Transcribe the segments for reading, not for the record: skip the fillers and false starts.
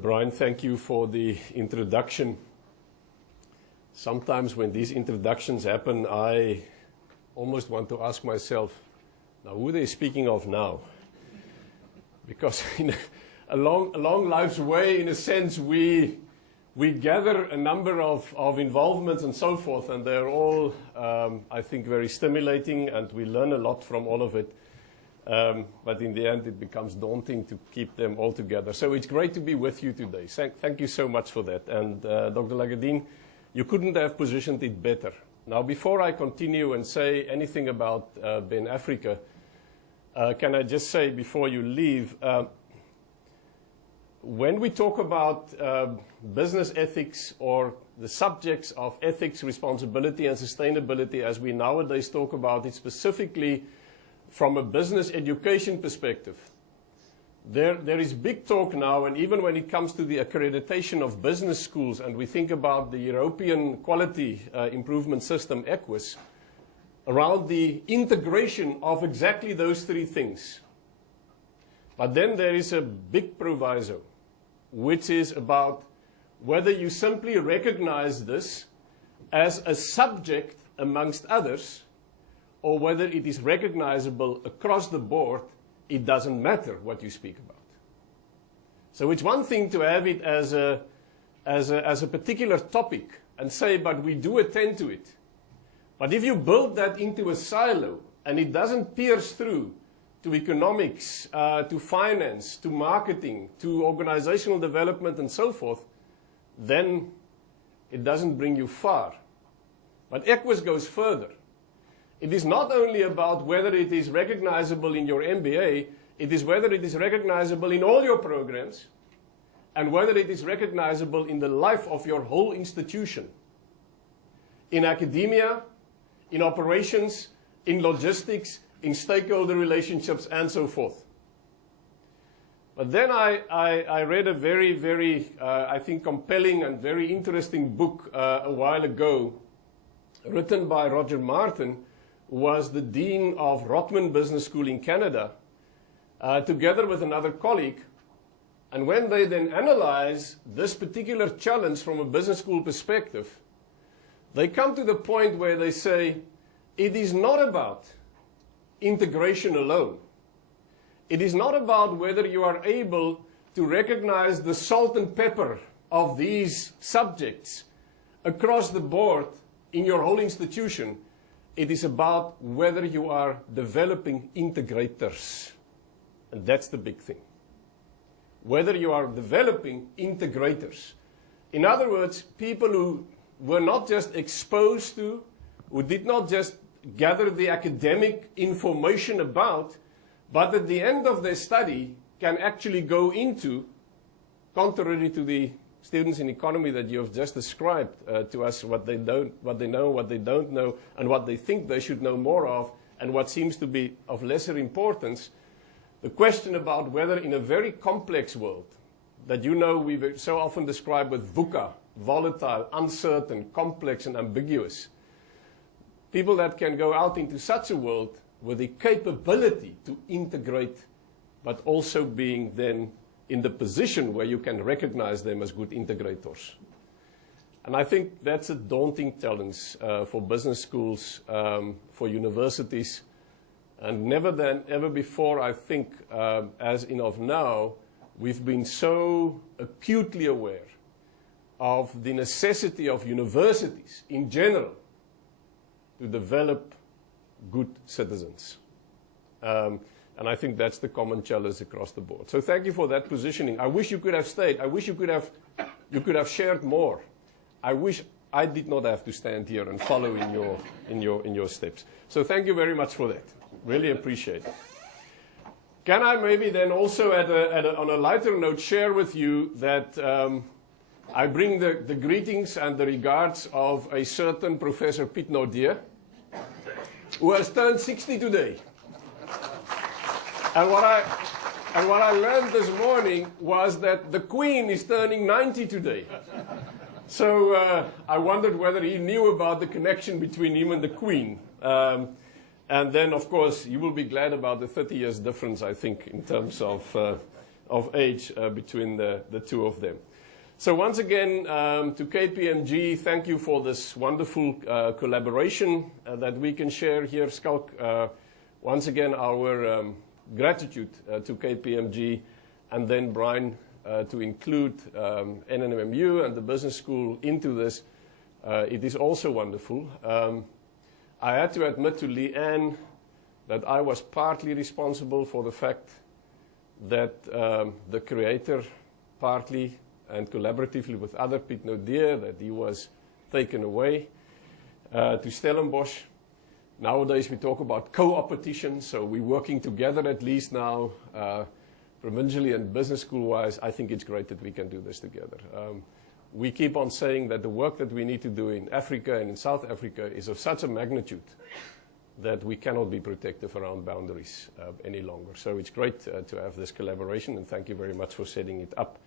Brian, thank you for the introduction. Sometimes when these introductions happen, I almost want to ask myself, now who are they speaking of now? Because in along life's way, in a sense, we gather a number of involvements and so forth, and they're all, I think, very stimulating, and we learn a lot from all of it. But in the end, it becomes daunting to keep them all together. So it's great to be with you today. Thank you so much for that. And Dr. Lagadine, you couldn't have positioned it better. Now, before I continue and say anything about Ben Africa, can I just say before you leave, when we talk about business ethics or the subjects of ethics, responsibility, and sustainability, as we nowadays talk about it specifically from a business education perspective, there is big talk now, and even when it comes to the accreditation of business schools, and we think about the European Quality Improvement System, EQUIS, around the integration of exactly those three things. But then there is a big proviso, which is about whether you simply recognize this as a subject amongst others, or whether it is recognizable across the board. It doesn't matter what you speak about. So it's one thing to have it as a particular topic and say, but we do attend to it. But if you build that into a silo and it doesn't pierce through to economics, to finance, to marketing, to organizational development and so forth, then it doesn't bring you far. But EQUIS goes further. It is not only about whether it is recognizable in your MBA, it is whether it is recognizable in all your programs, and whether it is recognizable in the life of your whole institution. In academia, in operations, in logistics, in stakeholder relationships, and so forth. But then I read a very, very, I think, compelling and very interesting book a while ago, written by Roger Martin, who was the Dean of Rotman Business School in Canada, together with another colleague. And when they then analyze this particular challenge from a business school perspective, they come to the point where they say, it is not about integration alone. It is not about whether you are able to recognize the salt and pepper of these subjects across the board in your whole institution. It is about whether you are developing integrators. And that's the big thing. Whether you are developing integrators. In other words, people who were not just exposed to, who did not just gather the academic information about, but at the end of their study can actually go into, contrary to the students in economy that you have just described to us, what they know, what they don't know, and what they think they should know more of, and what seems to be of lesser importance. The question about whether in a very complex world, that we've so often described with VUCA, volatile, uncertain, complex, and ambiguous, people that can go out into such a world with the capability to integrate, but also being then in the position where you can recognize them as good integrators. And I think that's a daunting challenge for business schools, for universities. And never than ever before, I think, as in of now, we've been so acutely aware of the necessity of universities in general to develop good citizens. And I think that's the common challenge across the board. So thank you for that positioning. I wish you could have stayed. I wish you could have shared more. I wish I did not have to stand here and follow in your steps. So thank you very much for that. Really appreciate it. Can I maybe then also, on a lighter note, share with you that I bring the greetings and the regards of a certain Professor Piet Nordier, who has turned 60 today. And what I learned this morning was that the Queen is turning 90 today. So I wondered whether he knew about the connection between him and the Queen. And then, of course, you will be glad about the 30 years difference, I think, in terms of of age between the two of them. So once again, to KPMG, thank you for this wonderful collaboration that we can share here, Schalk. Once again, our gratitude to KPMG, and then Brian to include NNMU and the business school into this. It is also wonderful. I had to admit to Leanne that I was partly responsible for the fact that the creator partly and collaboratively with other Piet Nodeer, that he was taken away to Stellenbosch. Nowadays we talk about co-opetition, so we're working together at least now, provincially and business school-wise. I think it's great that we can do this together. We keep on saying that the work that we need to do in Africa and in South Africa is of such a magnitude that we cannot be protective around boundaries any longer. So it's great to have this collaboration, and thank you very much for setting it up.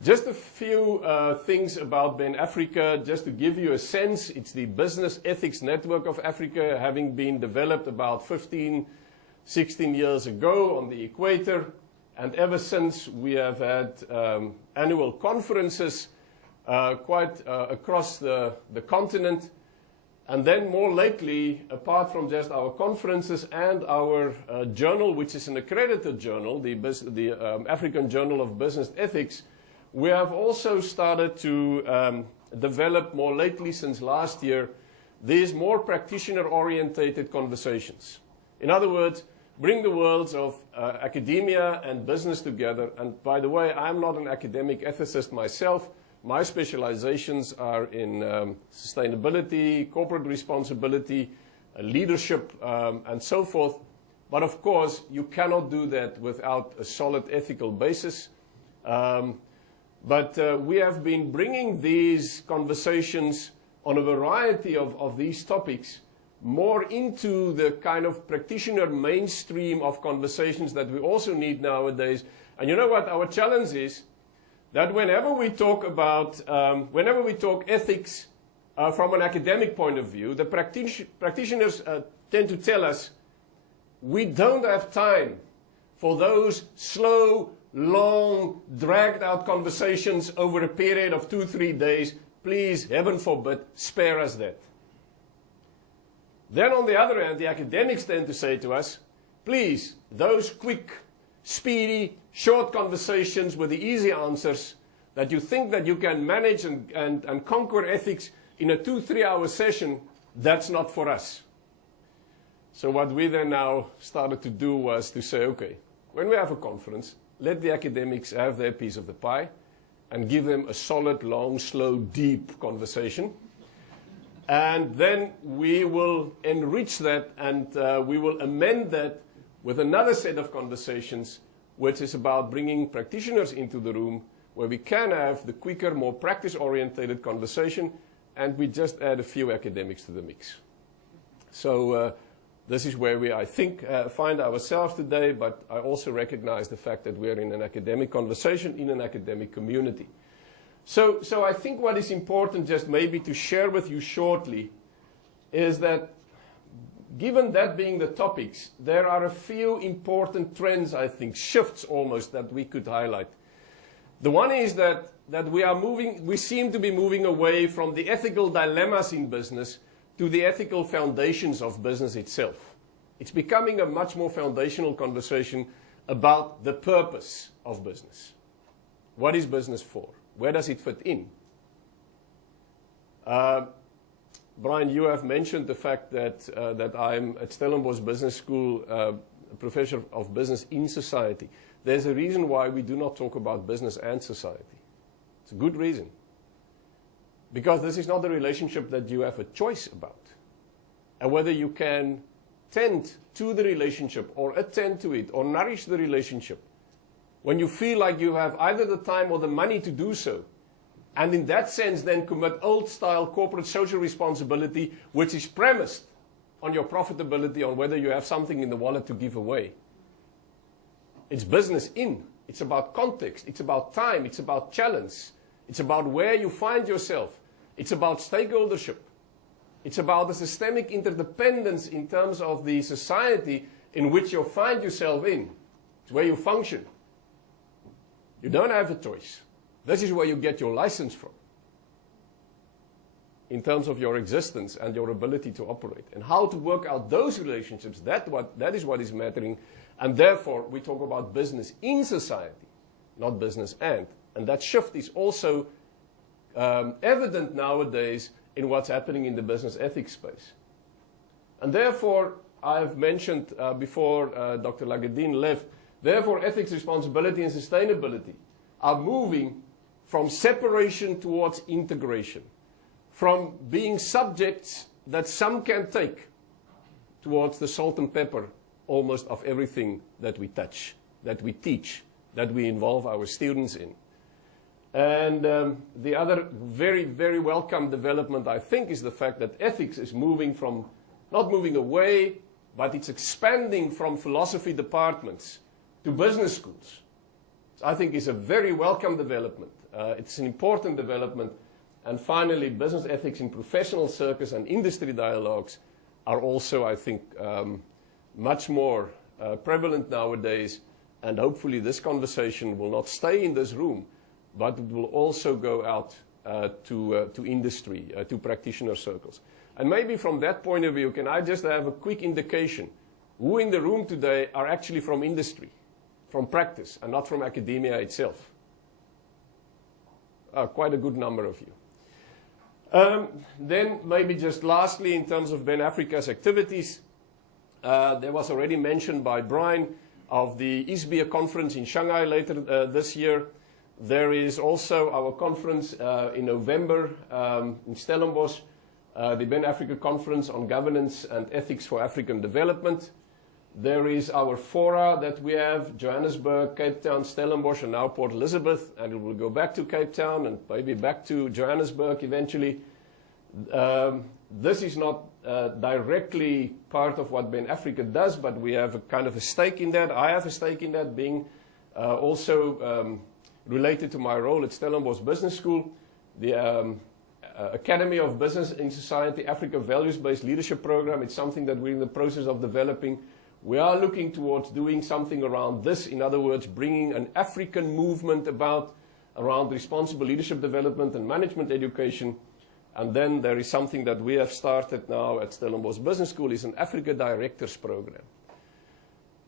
Just a few things about BEN Africa, just to give you a sense. It's the Business Ethics Network of Africa, having been developed about 15, 16 years ago on the equator. And ever since, we have had annual conferences quite across the continent. And then more lately, apart from just our conferences and our journal, which is an accredited journal, the African Journal of Business Ethics, we have also started to develop more lately, since last year, these more practitioner-orientated conversations. In other words, bring the worlds of academia and business together. And by the way, I'm not an academic ethicist myself. My specializations are in sustainability, corporate responsibility, leadership, and so forth. But of course, you cannot do that without a solid ethical basis. But we have been bringing these conversations on a variety of these topics more into the kind of practitioner mainstream of conversations that we also need nowadays. And you know what? Our challenge is that whenever we talk about, whenever we talk ethics from an academic point of view, the practitioners tend to tell us, we don't have time for those slow, long, dragged-out conversations over a period of 2-3 days. Please, heaven forbid, spare us that. Then on the other hand, the academics tend to say to us, please, those quick, speedy, short conversations with the easy answers that you think that you can manage and conquer ethics in a 2-3 hour session, that's not for us. So what we then now started to do was to say, okay, when we have a conference, let the academics have their piece of the pie and give them a solid, long, slow, deep conversation. And then we will enrich that, and we will amend that with another set of conversations, which is about bringing practitioners into the room, where we can have the quicker, more practice-orientated conversation, and we just add a few academics to the mix. So this is where we, I think, find ourselves today, but I also recognize the fact that we're in an academic conversation, in an academic community. So I think what is important just maybe to share with you shortly is that, given that being the topics, there are a few important trends, I think, shifts almost, that we could highlight. The one is that we seem to be moving away from the ethical dilemmas in business to the ethical foundations of business itself. It's becoming a much more foundational conversation about the purpose of business. What is business for? Where does it fit in? Brian, you have mentioned the fact that I'm at Stellenbosch Business School, a professor of business in society. There's a reason why we do not talk about business and society. It's a good reason. Because this is not a relationship that you have a choice about. And whether you can tend to the relationship or attend to it or nourish the relationship, when you feel like you have either the time or the money to do so, and in that sense then commit old-style corporate social responsibility, which is premised on your profitability, on whether you have something in the wallet to give away. It's business in. It's about context. It's about time. It's about challenge. It's about where you find yourself. It's about stakeholdership. It's about the systemic interdependence in terms of the society in which you find yourself in. It's where you function. You don't have a choice. This is where you get your license from, in terms of your existence and your ability to operate. And how to work out those relationships, that is what is mattering. And therefore, we talk about business in society, not business and. And that shift is also evident nowadays in what's happening in the business ethics space. And therefore, I've mentioned before Dr. Lagadine left, therefore ethics, responsibility and sustainability are moving from separation towards integration, from being subjects that some can take towards the salt and pepper almost of everything that we touch, that we teach, that we involve our students in. And the other very, very welcome development, I think, is the fact that ethics is moving from, not moving away, but it's expanding from philosophy departments to business schools. So I think it's a very welcome development. It's an important development. And finally, business ethics in professional circles and industry dialogues are also, I think, much more prevalent nowadays. And hopefully this conversation will not stay in this room, but it will also go out to industry, to practitioner circles. And maybe from that point of view, can I just have a quick indication who in the room today are actually from industry, from practice, and not from academia itself? Quite a good number of you. Then maybe just lastly, in terms of Ben Africa's activities, there was already mentioned by Brian of the ISBEA conference in Shanghai later this year. There is also our conference in November in Stellenbosch, the Ben Africa Conference on Governance and Ethics for African Development. There is our fora that we have, Johannesburg, Cape Town, Stellenbosch, and now Port Elizabeth, and it will go back to Cape Town and maybe back to Johannesburg eventually. This is not directly part of what Ben Africa does, but we have a kind of a stake in that. I have a stake in that, being also related to my role at Stellenbosch Business School. The Academy of Business in Society Africa Values-Based Leadership Program. It's something that we're in the process of developing. We are looking towards doing something around this. In other words, bringing an African movement about around responsible leadership development and management education. And then there is something that we have started now at Stellenbosch Business School, is an Africa Directors Program.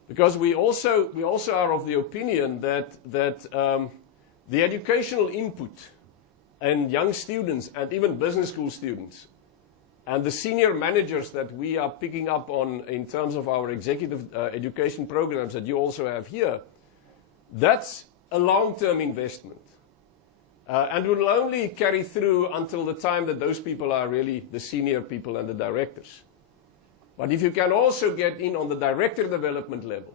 Because we also are of the opinion that the educational input and young students and even business school students and the senior managers that we are picking up on in terms of our executive education programs that you also have here, that's a long-term investment. And will only carry through until the time that those people are really the senior people and the directors. But if you can also get in on the director development level,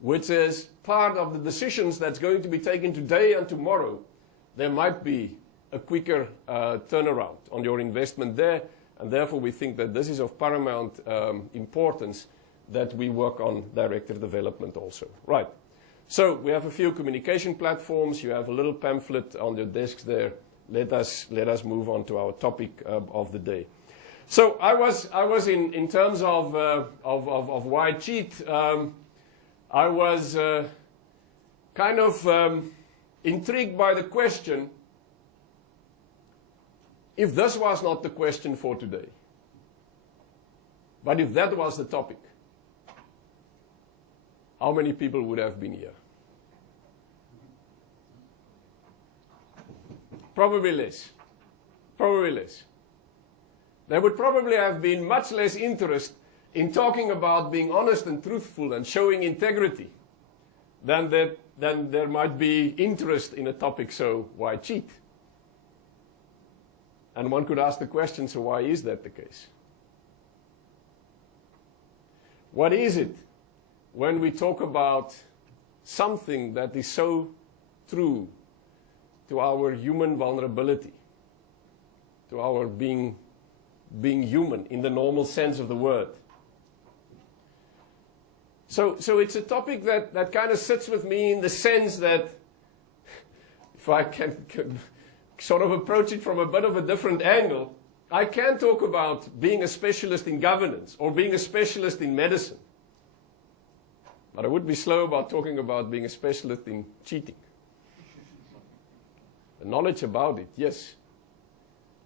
which is part of the decisions that's going to be taken today and tomorrow, there might be a quicker turnaround on your investment there. And therefore, we think that this is of paramount importance that we work on director development also. Right. So we have a few communication platforms. You have a little pamphlet on your desks there. Let us move on to our topic of the day. So I was in terms of why cheat. I was kind of intrigued by the question, if this was not the question for today, but if that was the topic, how many people would have been here? Probably less. Probably less. There would probably have been much less interest in talking about being honest and truthful and showing integrity than there might be interest in a topic, so why cheat? And one could ask the question, so why is that the case? What is it when we talk about something that is so true to our human vulnerability, to our being human in the normal sense of the word? So it's a topic that kind of sits with me in the sense that, if I can sort of approach it from a bit of a different angle, I can talk about being a specialist in governance or being a specialist in medicine. But I would be slow about talking about being a specialist in cheating. The knowledge about it, yes.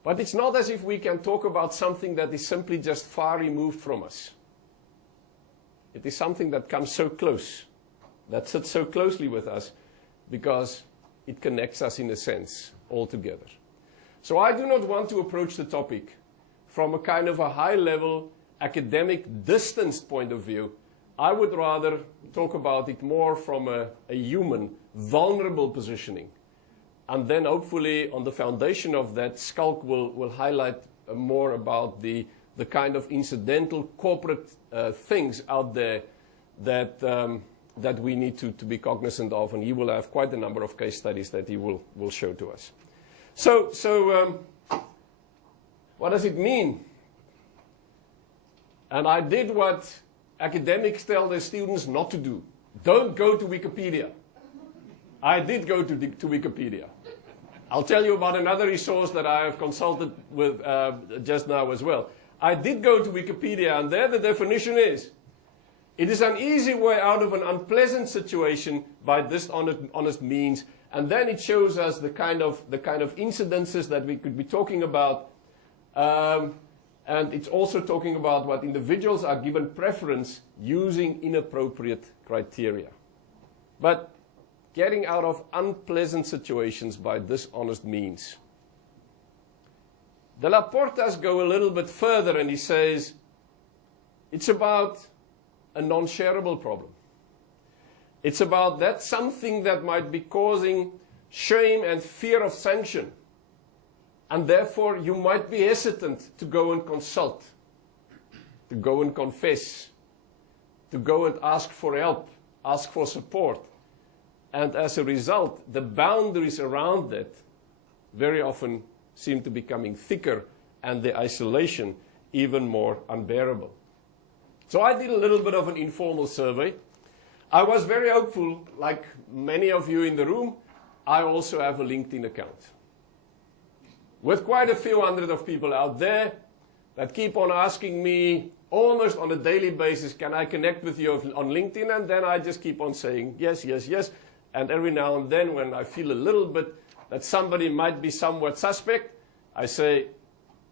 But it's not as if we can talk about something that is simply just far removed from us. It is something that comes so close, that sits so closely with us, because it connects us in a sense altogether. So I do not want to approach the topic from a kind of a high-level academic distanced point of view. I would rather talk about it more from a human, vulnerable positioning. And then hopefully on the foundation of that, Schalk will highlight more about the kind of incidental corporate things out there that we need to be cognizant of. And he will have quite a number of case studies that he will show to us. So what does it mean? And I did what academics tell their students not to do. Don't go to Wikipedia. I did go to Wikipedia. I'll tell you about another resource that I have consulted with just now as well. I did go to Wikipedia, and there the definition is, it is an easy way out of an unpleasant situation by dishonest means. And then it shows us the kind of incidences that we could be talking about. And it's also talking about what individuals are given preference using inappropriate criteria. But getting out of unpleasant situations by dishonest means. De la Portas go a little bit further, and he says it's about a non-shareable problem. It's about that something that might be causing shame and fear of sanction. And therefore, you might be hesitant to go and consult, to go and confess, to go and ask for help, ask for support. And as a result, the boundaries around that very often seem to be becoming thicker, and the isolation even more unbearable. So I did a little bit of an informal survey. I was very hopeful, like many of you in the room. I also have a LinkedIn account, with quite a few hundred of people out there that keep on asking me almost on a daily basis, can I connect with you on LinkedIn? And then I just keep on saying yes, yes, yes. And every now and then, when I feel a little bit that somebody might be somewhat suspect, I say,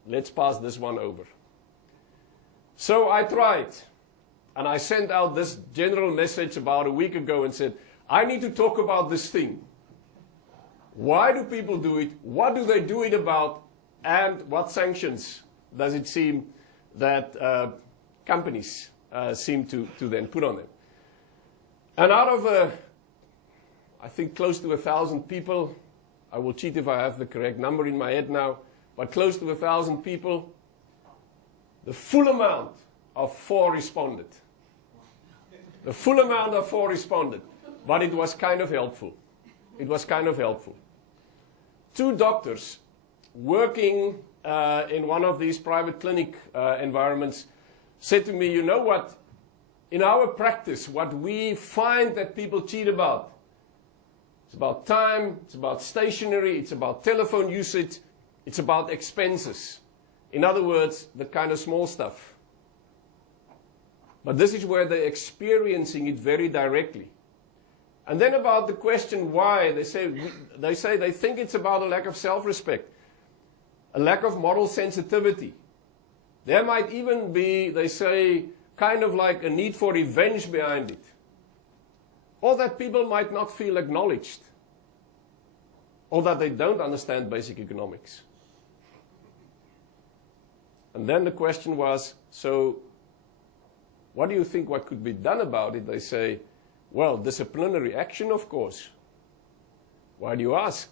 let's pass this one over. So I tried, and I sent out this general message about a week ago and said, I need to talk about this thing. Why do people do it? What do they do it about? And what sanctions does it seem that companies seem to then put on them? And out of, I think, close to 1,000 people, I will cheat if I have the correct number in my head now, but close to 1,000 people, the full amount of 4 responded. The full amount of 4 responded, but it was kind of helpful. It was kind of helpful. 2 doctors working in one of these private clinic environments said to me, you know what, in our practice, what we find that people cheat about, it's about time, it's about stationery, it's about telephone usage, it's about expenses. In other words, the kind of small stuff. But this is where they're experiencing it very directly. And then about the question why, they say they think it's about a lack of self-respect, a lack of moral sensitivity. There might even be, they say, kind of like a need for revenge behind it. Or that people might not feel acknowledged. Or that they don't understand basic economics. And then the question was, so what do you think what could be done about it? They say, well, disciplinary action, of course. Why do you ask?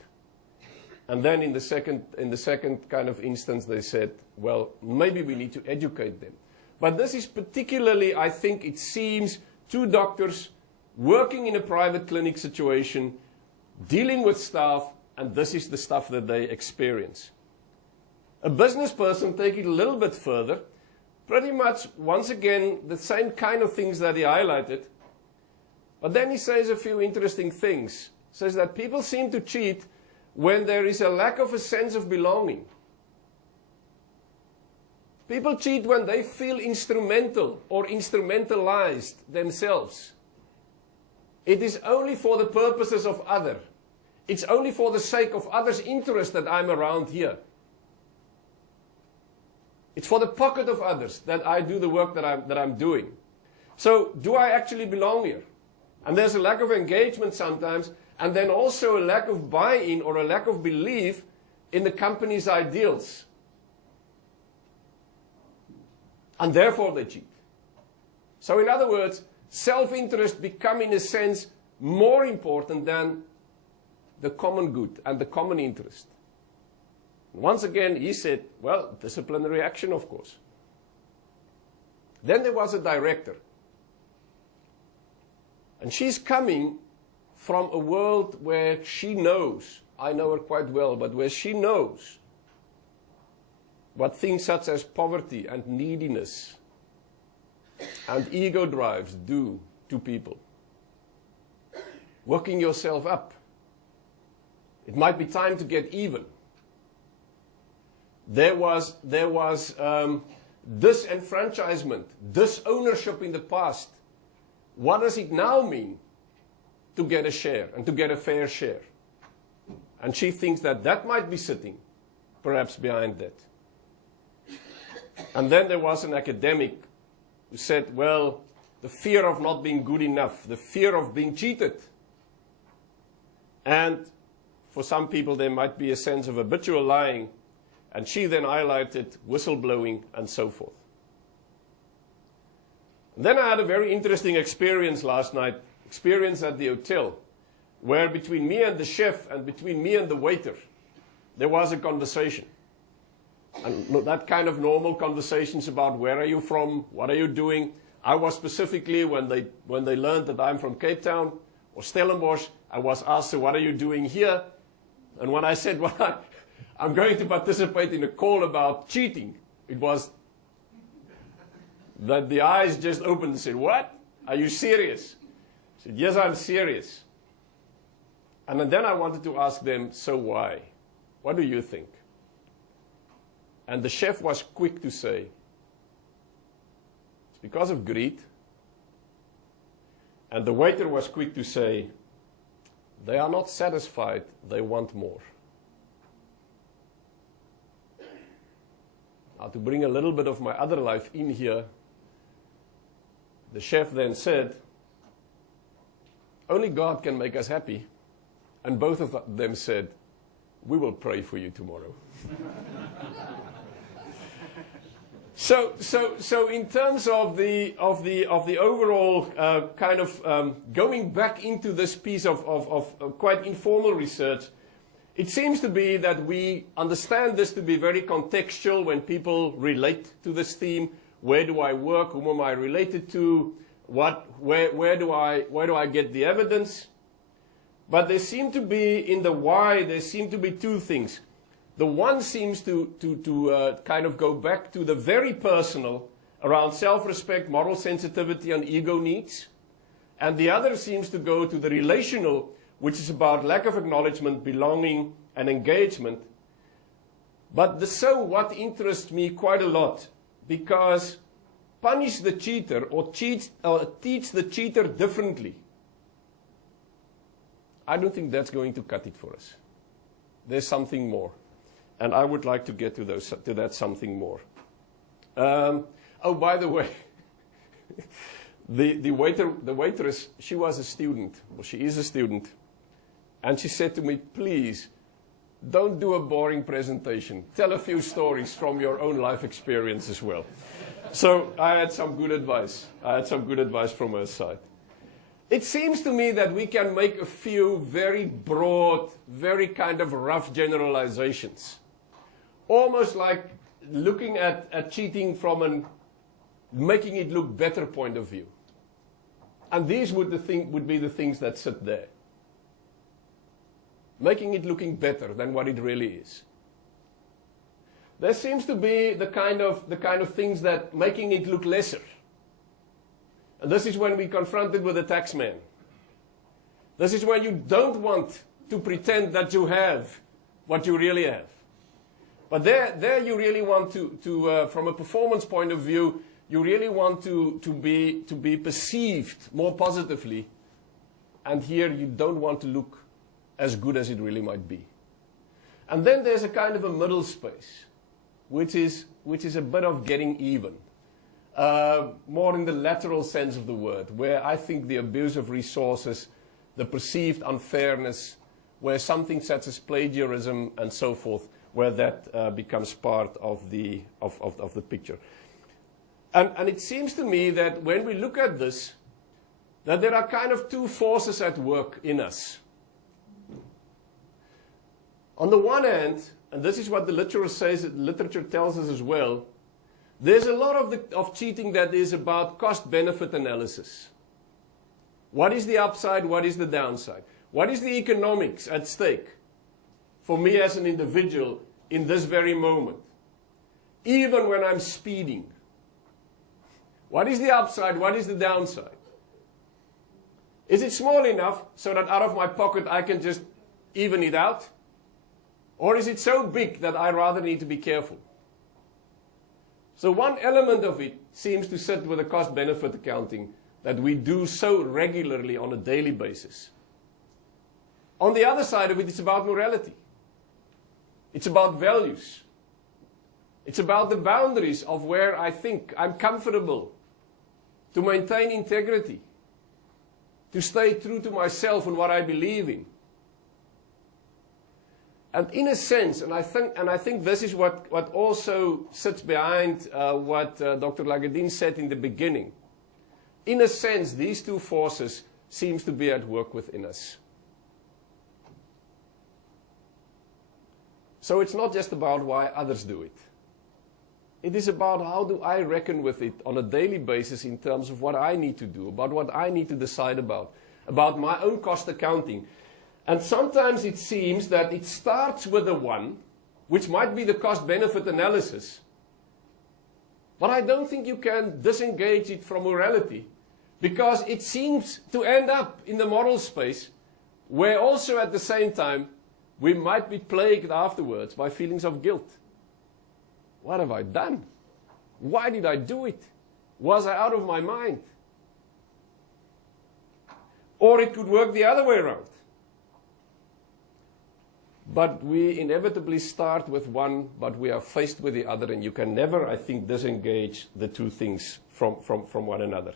And then in the second kind of instance, they said, well, maybe we need to educate them. But this is particularly, I think it seems, 2 doctors working in a private clinic situation, dealing with staff, and this is the stuff that they experience. A business person, take it a little bit further, pretty much, once again, the same kind of things that he highlighted. But then he says a few interesting things. He says that people seem to cheat when there is a lack of a sense of belonging. People cheat when they feel instrumental or instrumentalized themselves It is only for the purposes of other. It's only for the sake of others' interest that I'm around here. It's for the pocket of others that I do the work that I'm doing. So, do I actually belong here? And there's a lack of engagement sometimes, and then also a lack of buy-in or a lack of belief in the company's ideals. And therefore they cheat. So in other words, self-interest become in a sense more important than the common good and the common interest. Once again, he said, well, disciplinary action, of course. Then there was a director. And she's coming from a world where she knows, I know her quite well, but where she knows what things such as poverty and neediness and ego drives do to people. Working yourself up. It might be time to get even. There was disenfranchisement, disownership in the past. What does it now mean to get a share and to get a fair share? And she thinks that that might be sitting perhaps behind that. And then there was an academic who said, well, the fear of not being good enough, the fear of being cheated. And for some people there might be a sense of habitual lying. And she then highlighted whistleblowing and so forth. And then I had a very interesting experience last night, experience at the hotel, where between me and the chef and between me and the waiter, there was a conversation. And that kind of normal conversations about where are you from, what are you doing. I was specifically, when they learned that I'm from Cape Town or Stellenbosch, I was asked, so what are you doing here? And when I said, well, I'm going to participate in a call about cheating, it was that the eyes just opened and said, what? Are you serious? I said, yes, I'm serious. And then I wanted to ask them, so why? What do you think? And the chef was quick to say, it's because of greed. And the waiter was quick to say, they are not satisfied, they want more. Now, to bring a little bit of my other life in here, the chef then said, only God can make us happy. And both of them said, we will pray for you tomorrow. So in terms of the overall kind of going back into this piece of quite informal research, it seems to be that we understand this to be very contextual when people relate to this theme. Where do I work? Whom am I related to? Where do I get the evidence? But there seem to be, in the why, there seem to be two things. The one seems to kind of go back to the very personal around self-respect, moral sensitivity, and ego needs. And the other seems to go to the relational, which is about lack of acknowledgement, belonging, and engagement. But the so what interests me quite a lot, because punish the cheater or teach the cheater differently, I don't think that's going to cut it for us. There's something more. And I would like to get to that something more. Oh, by the way, the waitress, she was a student. Well, she is a student. And she said to me, please, don't do a boring presentation. Tell a few stories from your own life experience as well. So I had some good advice. I had some good advice from her side. It seems to me that we can make a few very broad, very kind of rough generalizations. Almost like looking at cheating from making it look better point of view. And these would be the things that sit there. Making it looking better than what it really is. There seems to be the kind of things that making it look lesser. And this is when we confronted with the tax man. This is when you don't want to pretend that you have what you really have. But there you really want to from a performance point of view, you really want to be perceived more positively and here you don't want to look as good as it really might be. And then there's a kind of a middle space, which is a bit of getting even. More in the lateral sense of the word, where I think the abuse of resources, the perceived unfairness, where something such as plagiarism and so forth, where that becomes part of the picture. And it seems to me that when we look at this, that there are kind of two forces at work in us. On the one hand, and this is what the literature tells us as well, there's a lot of cheating that is about cost-benefit analysis. What is the upside? What is the downside? What is the economics at stake for me as an individual in this very moment? Even when I'm speeding. What is the upside? What is the downside? Is it small enough so that out of my pocket I can just even it out? Or is it so big that I rather need to be careful? So one element of it seems to sit with the cost-benefit accounting that we do so regularly on a daily basis. On the other side of it, it's about morality. It's about values. It's about the boundaries of where I think I'm comfortable to maintain integrity, to stay true to myself and what I believe in. And in a sense, and I think this is what also sits behind what Dr. Lagardin said in the beginning. In a sense, these two forces seems to be at work within us. So it's not just about why others do it. It is about how do I reckon with it on a daily basis in terms of what I need to do, about what I need to decide about my own cost accounting. And sometimes it seems that it starts with the one, which might be the cost-benefit analysis. But I don't think you can disengage it from morality, because it seems to end up in the moral space, where also at the same time, we might be plagued afterwards by feelings of guilt. What have I done? Why did I do it? Was I out of my mind? Or it could work the other way around. But we inevitably start with one, but we are faced with the other, and you can never, I think, disengage the two things from one another.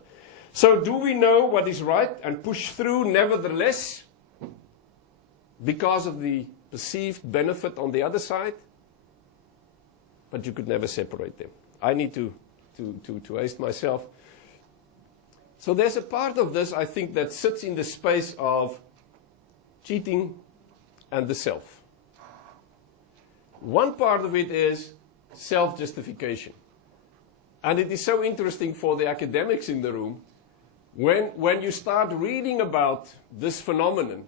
So do we know what is right and push through nevertheless because of the perceived benefit on the other side? But you could never separate them. I need to haste myself. So there's a part of this, I think, that sits in the space of cheating and the self. One part of it is self-justification. And it is so interesting for the academics in the room, when you start reading about this phenomenon,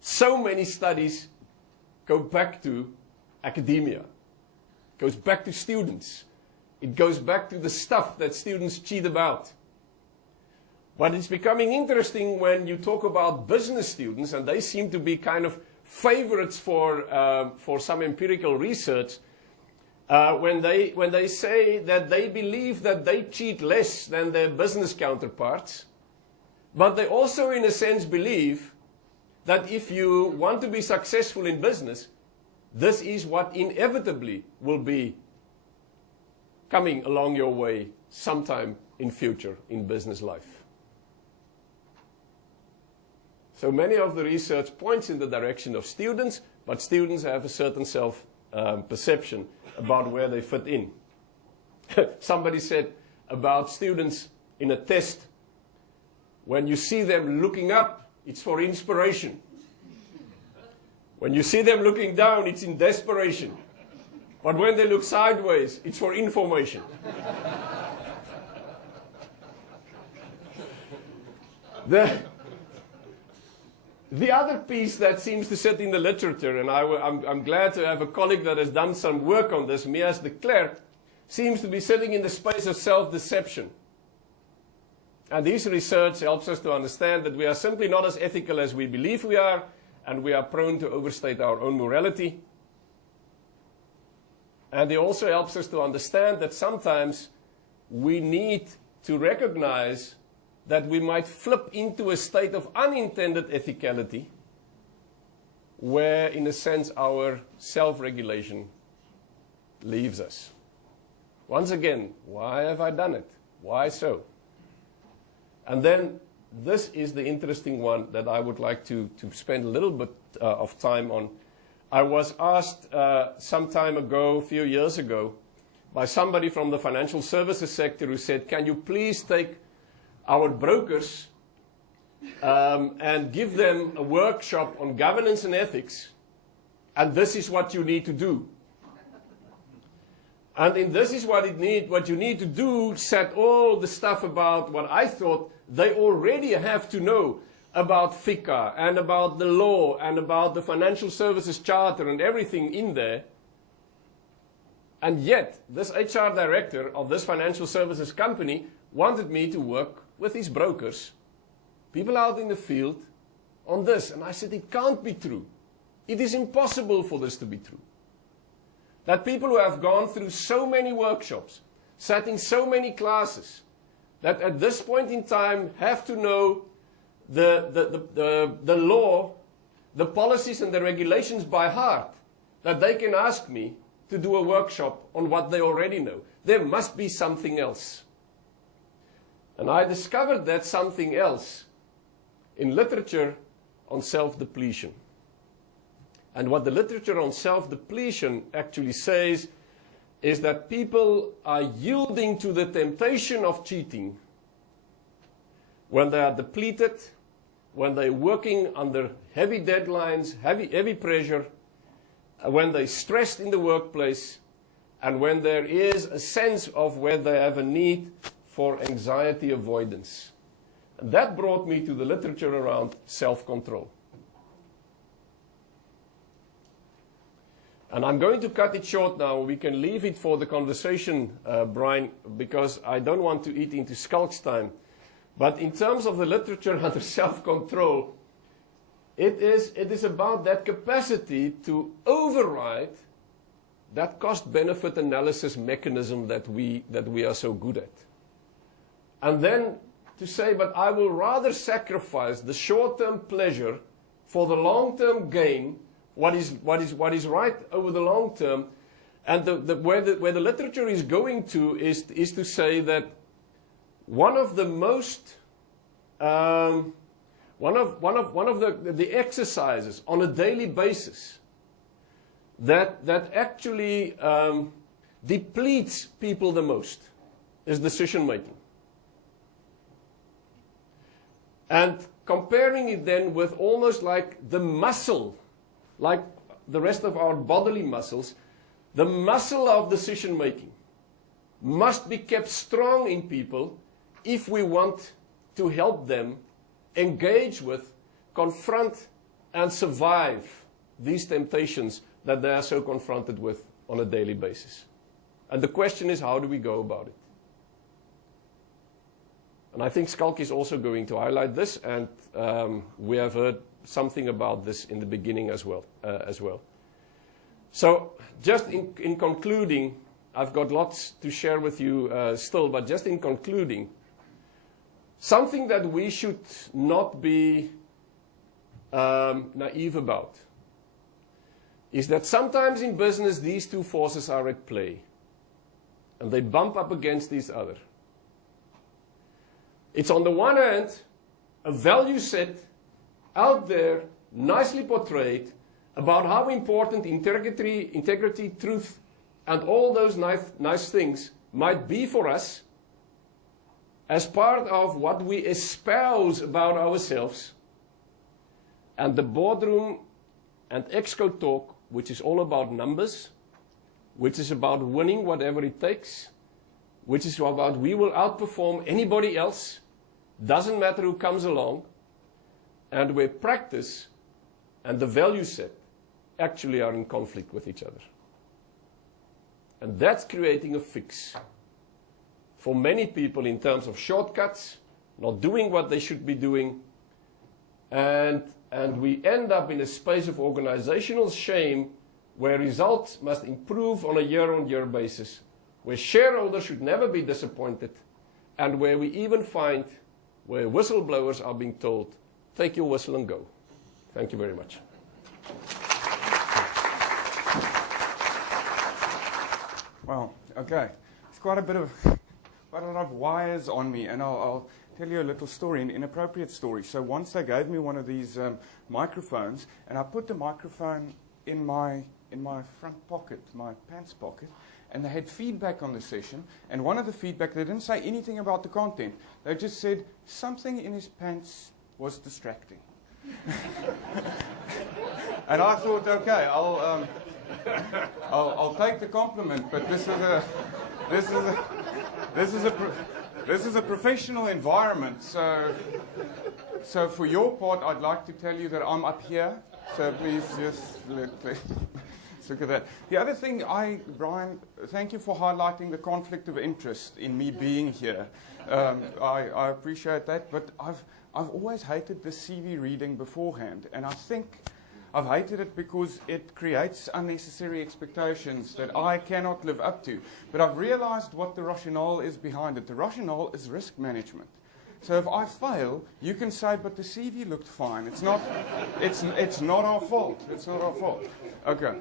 so many studies go back to academia. It goes back to students. It goes back to the stuff that students cheat about. But it's becoming interesting when you talk about business students, and they seem to be kind of favorites for some empirical research, when they say that they believe that they cheat less than their business counterparts, but they also in a sense believe that if you want to be successful in business, this is what inevitably will be coming along your way sometime in future in business life. So many of the research points in the direction of students, but students have a certain self-perception about where they fit in. Somebody said about students in a test, when you see them looking up, it's for inspiration. When you see them looking down, it's in desperation. But when they look sideways, it's for information. The other piece that seems to sit in the literature, and I'm glad to have a colleague that has done some work on this, Mias de Klerk, seems to be sitting in the space of self-deception. And this research helps us to understand that we are simply not as ethical as we believe we are, and we are prone to overstate our own morality. And it also helps us to understand that sometimes we need to recognize that we might flip into a state of unintended ethicality, where, in a sense, our self-regulation leaves us. Once again, why have I done it? Why so? And then, this is the interesting one that I would like to spend a little bit of time on. I was asked some time ago, a few years ago, by somebody from the financial services sector who said, can you please take our brokers and give them a workshop on governance and ethics, and this is what you need to do. And in this is what you need to do, said all the stuff about what I thought they already have to know about FICA and about the law and about the Financial Services Charter and everything in there. And yet, this HR director of this financial services company wanted me to work with his brokers, people out in the field, on this. And I said, it can't be true. It is impossible for this to be true. That people who have gone through so many workshops, sat in so many classes, that at this point in time have to know the law, the policies and the regulations by heart, that they can ask me to do a workshop on what they already know. There must be something else. And I discovered that something else in literature on self-depletion. And what the literature on self-depletion actually says is that people are yielding to the temptation of cheating when they are depleted, when they're working under heavy deadlines, heavy pressure, when they're stressed in the workplace, and when there is a sense of where they have a need for anxiety avoidance. And that brought me to the literature around self-control. And I'm going to cut it short now. We can leave it for the conversation, Brian, because I don't want to eat into Schalk's time. But in terms of the literature under self-control, it is about that capacity to override that cost-benefit analysis mechanism that we are so good at. And then to say, but I will rather sacrifice the short-term pleasure for the long-term gain, what is right over the long term. And where the literature is going to is to say that one of the most one of the exercises on a daily basis that actually depletes people the most is decision making. And comparing it then with almost like the muscle, like the rest of our bodily muscles, the muscle of decision making must be kept strong in people if we want to help them engage with, confront, and survive these temptations that they are so confronted with on a daily basis. And the question is, how do we go about it? And I think Schalk is also going to highlight this, and we have heard something about this in the beginning as well. So, just in concluding, I've got lots to share with you still, but just in concluding, something that we should not be naive about is that sometimes in business these two forces are at play, and they bump up against each other. It's on the one hand a value set out there, nicely portrayed, about how important integrity, truth, and all those nice things might be for us as part of what we espouse about ourselves. And the boardroom and exco talk, which is all about numbers, which is about winning whatever it takes, which is about we will outperform anybody else, doesn't matter who comes along, and where practice and the value set actually are in conflict with each other. And that's creating a fix for many people in terms of shortcuts, not doing what they should be doing, and we end up in a space of organizational shame where results must improve on a year-on-year basis, where shareholders should never be disappointed, and where we even find where whistleblowers are being told, take your whistle and go. Thank you very much. Well, okay. It's quite a lot of wires on me, and I'll tell you a little story, an inappropriate story. So once they gave me one of these microphones, and I put the microphone in my front pocket, my pants pocket, and they had feedback on the session, and one of the feedback, they didn't say anything about the content. They just said something in his pants was distracting. And I thought, okay, I'll take the compliment, but this is a professional environment. So for your part, I'd like to tell you that I'm up here. So please just look at that. The other thing, Brian, thank you for highlighting the conflict of interest in me being here. I appreciate that, but I've always hated this CV reading beforehand, and I think I've hated it because it creates unnecessary expectations that I cannot live up to. But I've realized what the rationale is behind it. The rationale is risk management. So if I fail, you can say, but the CV looked fine. It's not our fault. It's not our fault. Okay.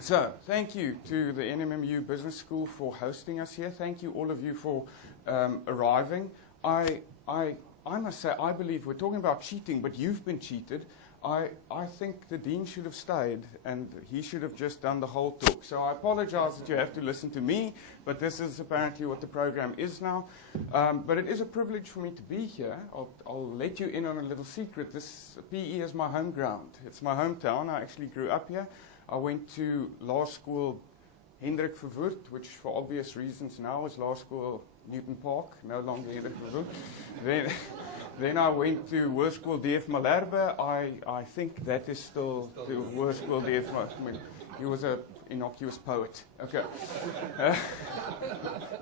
So thank you to the NMMU Business School for hosting us here. Thank you all of you for arriving. I must say, I believe we're talking about cheating, but you've been cheated. I think the dean should have stayed, and he should have just done the whole talk. So I apologize that you have to listen to me, but this is apparently what the program is now. But it is a privilege for me to be here. I'll let you in on a little secret. This PE is my home ground. It's my hometown. I actually grew up here. I went to law school Hendrik Verwoerd, which for obvious reasons now is law school Newton Park, no longer Hendrik Verwoerd. Then I went to Hoërskool DF Malherbe. I think that is still the Hoërskool DF Malherbe. I mean, he was an innocuous poet. Okay.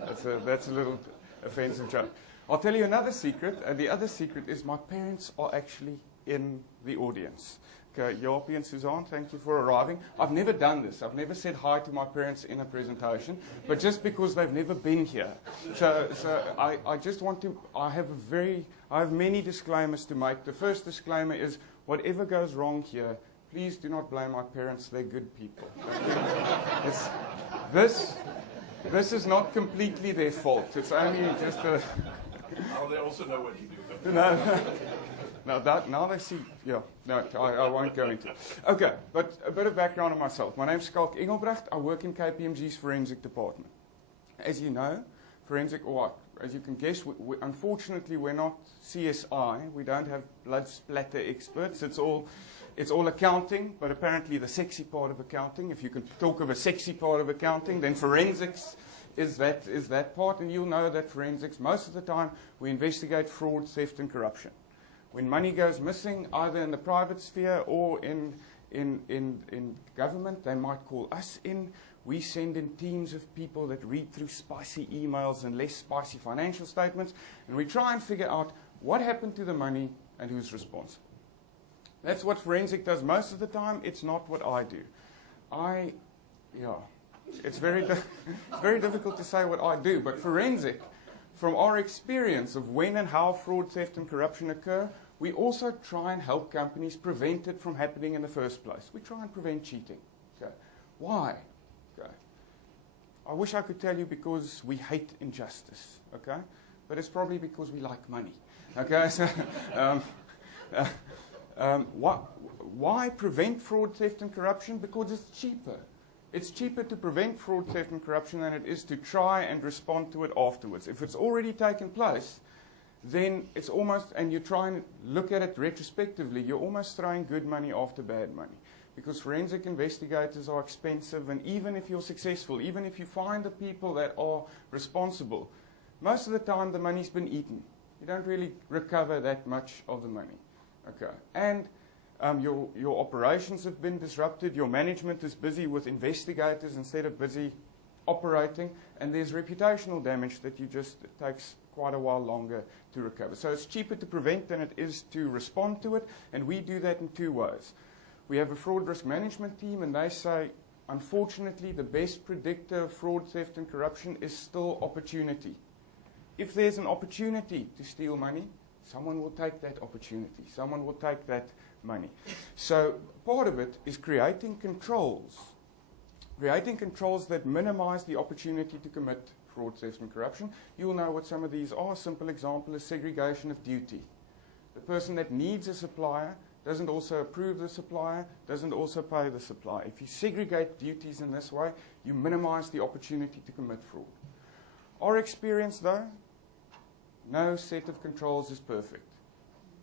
That's a little offensive joke. I'll tell you another secret. The other secret is my parents are actually in the audience. Okay, Japie and Suzanne, thank you for arriving. I've never done this. I've never said hi to my parents in a presentation, but just because they've never been here. So I just want to, I have many disclaimers to make. The first disclaimer is, whatever goes wrong here, please do not blame my parents. They're good people. This is not completely their fault. It's only just a... Now they also know what you do. Now they see, yeah, no, I won't go into it. Okay, but a bit of background on myself. My name's Schalk Engelbrecht. I work in KPMG's forensic department. As you know, forensic, or as you can guess, unfortunately we're not CSI. We don't have blood splatter experts. It's all accounting, but apparently the sexy part of accounting. If you can talk of a sexy part of accounting, then forensics is that part. And you'll know that forensics, most of the time, we investigate fraud, theft, and corruption. When money goes missing, either in the private sphere or in government, they might call us in. We send in teams of people that read through spicy emails and less spicy financial statements, and we try and figure out what happened to the money and who's responsible. That's what forensic does most of the time. It's not what I do. It's very difficult to say what I do, but forensic, from our experience of when and how fraud, theft, and corruption occur, we also try and help companies prevent it from happening in the first place. We try and prevent cheating. Okay. Why? Okay. I wish I could tell you because we hate injustice. Okay, but it's probably because we like money. Okay, so why prevent fraud, theft, and corruption? Because it's cheaper. It's cheaper to prevent fraud, theft, and corruption than it is to try and respond to it afterwards. If it's already taken place, then it's almost, and you try and look at it retrospectively, you're almost throwing good money after bad money. Because forensic investigators are expensive, and even if you're successful, even if you find the people that are responsible, most of the time the money's been eaten. You don't really recover that much of the money. Okay, and your operations have been disrupted, your management is busy with investigators instead of busy operating, and there's reputational damage that it takes quite a while longer to recover. So it's cheaper to prevent than it is to respond to it, and we do that in two ways. We have a fraud risk management team, and they say, unfortunately, the best predictor of fraud, theft, and corruption is still opportunity. If there's an opportunity to steal money, Someone will take that opportunity. Someone will take that money. So part of it is creating controls that minimize the opportunity to commit fraud, theft, and corruption. You'll know what some of these are. A simple example is segregation of duty. The person that needs a supplier doesn't also approve the supplier, doesn't also pay the supplier. If you segregate duties in this way, you minimize the opportunity to commit fraud. Our experience, though, no set of controls is perfect.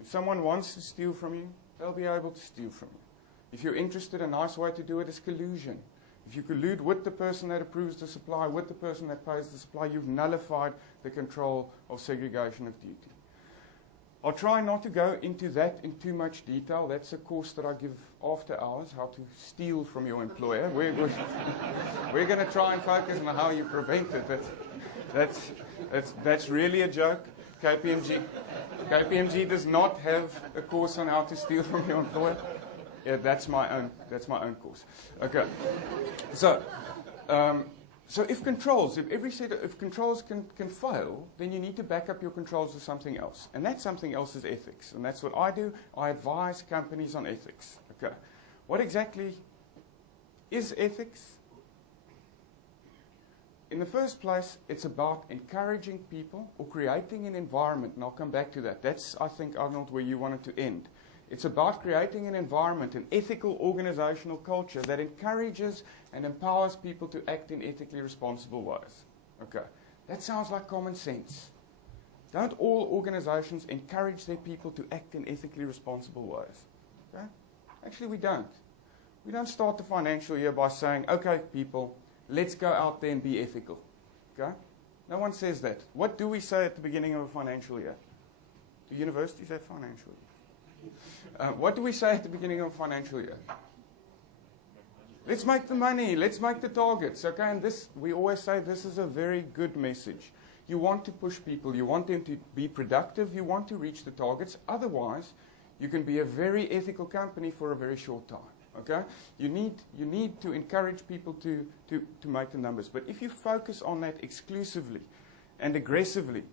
If someone wants to steal from you, they'll be able to steal from you. If you're interested, a nice way to do it is collusion. If you collude with the person that approves the supply, with the person that pays the supply, you've nullified the control of segregation of duty. I'll try not to go into that in too much detail. That's a course that I give after hours, how to steal from your employer. We're going to try and focus on how you prevent it. That's really a joke. KPMG does not have a course on how to steal from your employer. Yeah, that's my own course. Okay. So if controls can fail, then you need to back up your controls with something else. And that something else is ethics. And that's what I do. I advise companies on ethics. Okay. What exactly is ethics? In the first place, it's about encouraging people or creating an environment, and I'll come back to that. That's, I think, Arnold, where you wanted to end. It's about creating an environment, an ethical organizational culture that encourages and empowers people to act in ethically responsible ways. Okay, that sounds like common sense. Don't all organizations encourage their people to act in ethically responsible ways? Okay? Actually, we don't. We don't start the financial year by saying, okay, people, let's go out there and be ethical. Okay? No one says that. What do we say at the beginning of a financial year? Do universities have financial year? What do we say at the beginning of a financial year? Let's make the money. Let's make the targets. Okay, and this, we always say this is a very good message. You want to push people. You want them to be productive. You want to reach the targets. Otherwise, you can be a very ethical company for a very short time. Okay, you need to encourage people to make the numbers. But if you focus on that exclusively and aggressively,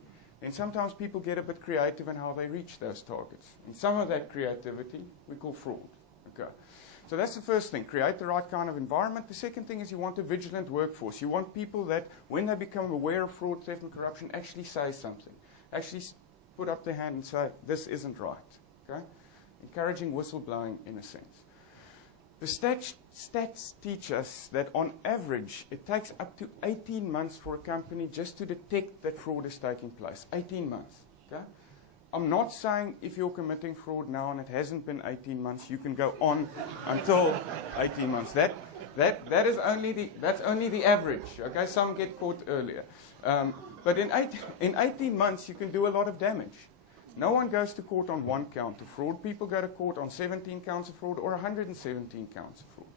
then sometimes people get a bit creative in how they reach those targets. And some of that creativity we call fraud. Okay. So that's the first thing, create the right kind of environment. The second thing is you want a vigilant workforce. You want people that, when they become aware of fraud, theft, and corruption, actually say something. Actually put up their hand and say, this isn't right. Okay? Encouraging whistleblowing in a sense. The stats teach us that on average, it takes up to 18 months for a company just to detect that fraud is taking place. 18 months. Okay? I'm not saying if you're committing fraud now and it hasn't been 18 months, you can go on until 18 months. That's only the average. Okay? Some get caught earlier. But in 18 months, you can do a lot of damage. No one goes to court on one count of fraud. People go to court on 17 counts of fraud or 117 counts of fraud.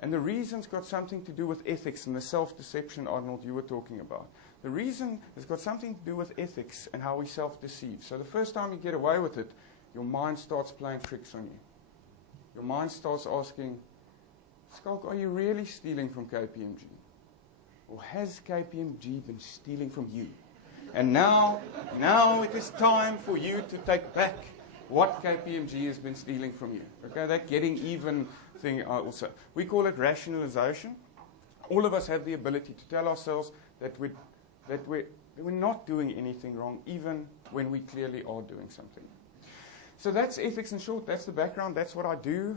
And the reason's got something to do with ethics and the self-deception, Arnold, you were talking about. The reason has got something to do with ethics and how we self-deceive. So the first time you get away with it, your mind starts playing tricks on you. Your mind starts asking, Schalk, are you really stealing from KPMG? Or has KPMG been stealing from you? And now it is time for you to take back what KPMG has been stealing from you. Okay, that getting even thing also. We call it rationalization. All of us have the ability to tell ourselves that we're not doing anything wrong, even when we clearly are doing something. So that's ethics in short. That's the background. That's what I do,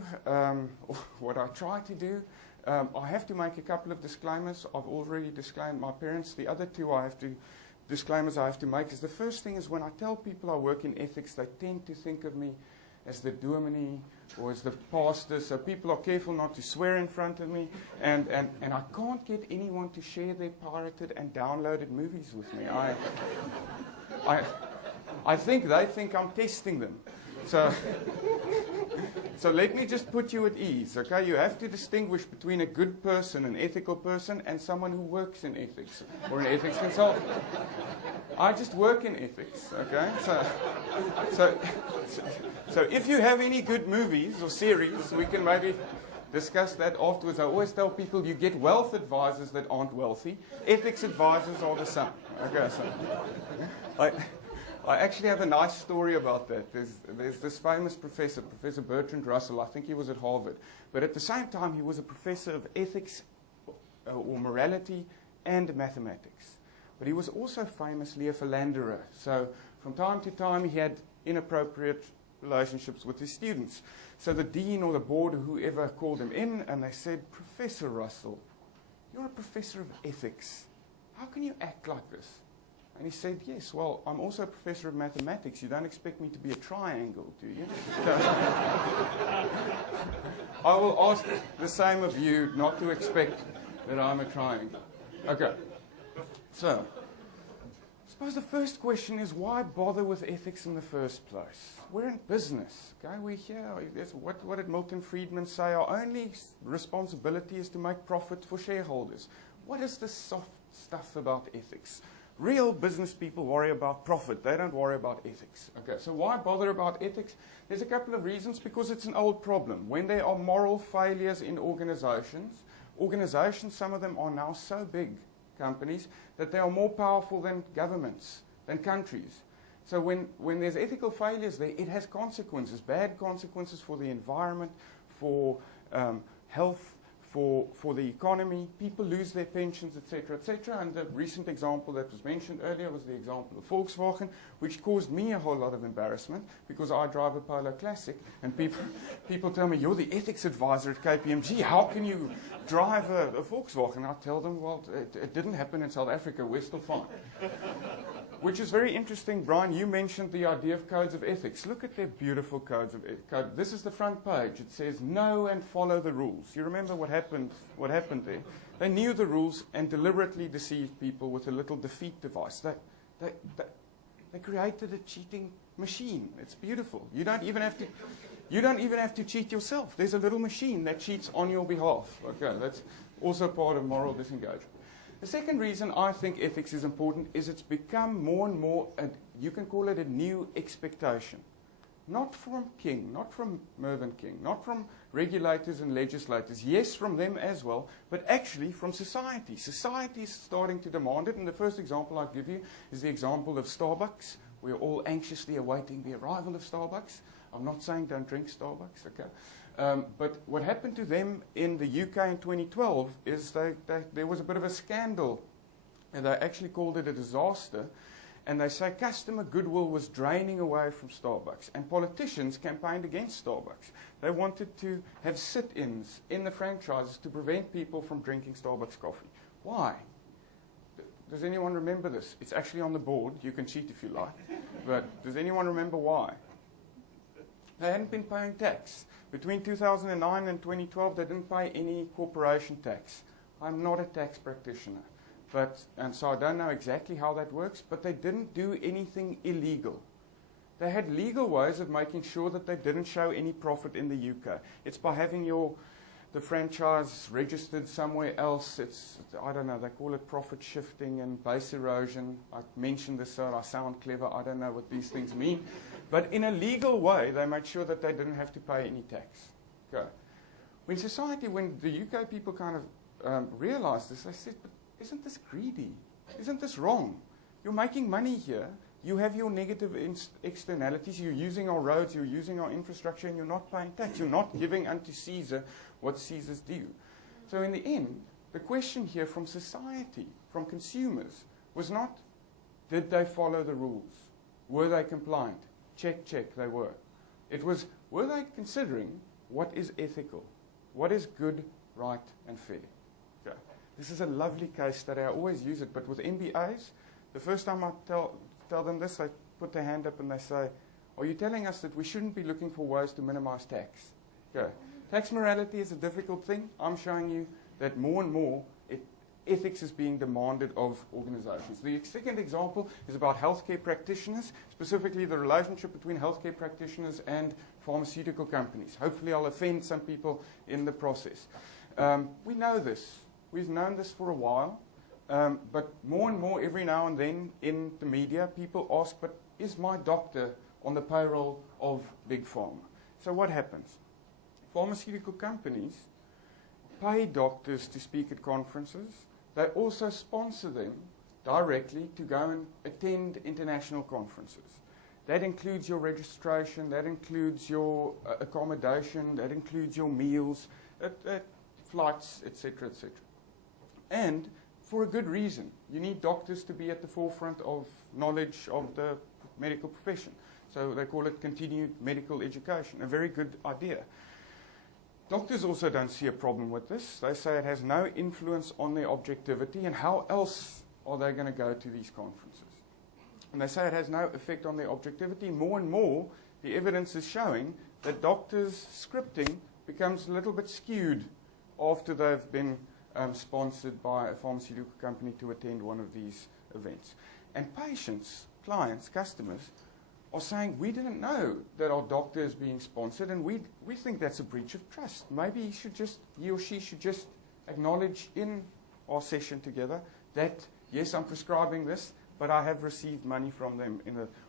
what I try to do. I have to make a couple of disclaimers. I've already disclaimed my parents. The other two disclaimers I have to make is the first thing is when I tell people I work in ethics, they tend to think of me as the dominee or as the pastor, so people are careful not to swear in front of me, and I can't get anyone to share their pirated and downloaded movies with me. I think they think I'm testing them. So let me just put you at ease, okay? You have to distinguish between a good person, an ethical person, and someone who works in ethics, or an ethics consultant. I just work in ethics, okay? So if you have any good movies or series, we can maybe discuss that afterwards. I always tell people you get wealth advisors that aren't wealthy. Ethics advisors are the same. Okay, so I actually have a nice story about that. There's this famous professor, Professor Bertrand Russell. I think he was at Harvard. But at the same time, he was a professor of ethics or morality and mathematics. But he was also famously a philanderer. So from time to time, he had inappropriate relationships with his students. So the dean or the board or whoever called him in, and they said, Professor Russell, you're a professor of ethics. How can you act like this? And he said, yes, well, I'm also a professor of mathematics. You don't expect me to be a triangle, do you? I will ask the same of you not to expect that I'm a triangle. Okay. So, I suppose the first question is, why bother with ethics in the first place? We're in business, okay? We're here. What did Milton Friedman say? Our only responsibility is to make profit for shareholders. What is this soft stuff about ethics? Real business people worry about profit. They don't worry about ethics. Okay, so why bother about ethics? There's a couple of reasons. Because it's an old problem. When there are moral failures in organizations, some of them are now so big, companies, that they are more powerful than governments, than countries. So when there's ethical failures there, it has consequences, bad consequences for the environment, for health, for the economy. People lose their pensions, etc., etc. And the recent example that was mentioned earlier was the example of Volkswagen, which caused me a whole lot of embarrassment because I drive a Polo Classic, and people tell me, you're the ethics advisor at KPMG. How can you drive a Volkswagen? I tell them, well, it didn't happen in South Africa. We're still fine. Which is very interesting, Brian. You mentioned the idea of codes of ethics. Look at their beautiful codes of ethics. This is the front page. It says, know and follow the rules. You remember what happened there? They knew the rules and deliberately deceived people with a little defeat device. They created a cheating machine. It's beautiful. You don't even have to cheat yourself. There's a little machine that cheats on your behalf. Okay, that's also part of moral disengagement. The second reason I think ethics is important is it's become more and more, you can call it a new expectation. Not from King, not from Mervyn King, not from regulators and legislators, yes, from them as well, but actually from society. Society is starting to demand it, and the first example I'll give you is the example of Starbucks. We're all anxiously awaiting the arrival of Starbucks. I'm not saying don't drink Starbucks, okay? But what happened to them in the UK in 2012 is there was a bit of a scandal, and they actually called it a disaster. And they say customer goodwill was draining away from Starbucks, and politicians campaigned against Starbucks. They wanted to have sit-ins in the franchises to prevent people from drinking Starbucks coffee. Why? Does anyone remember this? It's actually on the board. You can cheat if you like. But does anyone remember why? They hadn't been paying tax. Between 2009 and 2012, they didn't pay any corporation tax. I'm not a tax practitioner, and so I don't know exactly how that works, but they didn't do anything illegal. They had legal ways of making sure that they didn't show any profit in the UK. It's by having the franchise registered somewhere else. I don't know, they call it profit shifting and base erosion. I mentioned this so I sound clever. I don't know what these things mean. But in a legal way, they made sure that they didn't have to pay any tax. Okay. When the UK people kind of realized this, they said, but isn't this greedy? Isn't this wrong? You're making money here. You have your negative externalities. You're using our roads, you're using our infrastructure, and you're not paying tax. You're not giving unto Caesar what Caesar's due. So in the end, the question here from society, from consumers, was not, did they follow the rules? Were they compliant? Check, check, they were. It was, were they considering what is ethical? What is good, right, and fair? Okay. This is a lovely case study. I always use it, but with MBAs, the first time I tell them this, they put their hand up and they say, are you telling us that we shouldn't be looking for ways to minimize tax? Okay. Tax morality is a difficult thing. I'm showing you that more and more ethics is being demanded of organizations. The second example is about healthcare practitioners, specifically the relationship between healthcare practitioners and pharmaceutical companies. Hopefully I'll offend some people in the process. We know this. We've known this for a while, but more and more every now and then in the media, people ask, but is my doctor on the payroll of Big Pharma? So what happens? Pharmaceutical companies pay doctors to speak at conferences. They also sponsor them directly to go and attend international conferences. That includes your registration, that includes your accommodation, that includes your meals, flights, etc., etc. And for a good reason. You need doctors to be at the forefront of knowledge of the medical profession. So they call it continued medical education, a very good idea. Doctors also don't see a problem with this. They say it has no influence on their objectivity, and how else are they going to go to these conferences? And they say it has no effect on their objectivity. More and more, the evidence is showing that doctors' scripting becomes a little bit skewed after they've been sponsored by a pharmaceutical company to attend one of these events. And patients, clients, customers are saying, we didn't know that our doctor is being sponsored, and we think that's a breach of trust. Maybe he or she should just acknowledge in our session together that, yes, I'm prescribing this, but I have received money from them.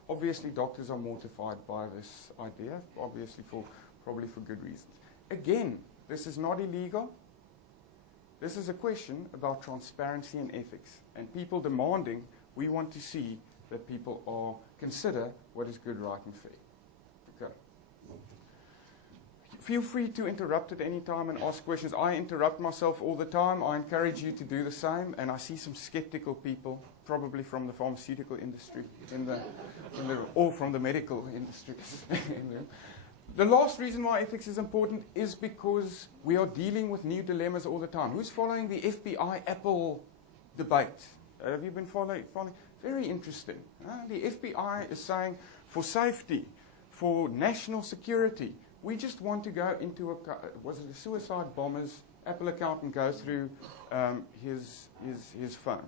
Obviously, doctors are mortified by this idea, obviously probably for good reasons. Again, this is not illegal. This is a question about transparency and ethics, and people demanding, we want to see that people consider what is good, right, and fair. Okay. Feel free to interrupt at any time and ask questions. I interrupt myself all the time. I encourage you to do the same, and I see some skeptical people, probably from the pharmaceutical industry, or from the medical industry. The last reason why ethics is important is because we are dealing with new dilemmas all the time. Who's following the FBI-Apple debate? Have you been following? Very interesting. The FBI is saying, for safety, for national security, we just want to go into a suicide bomber's Apple account and go through his phone.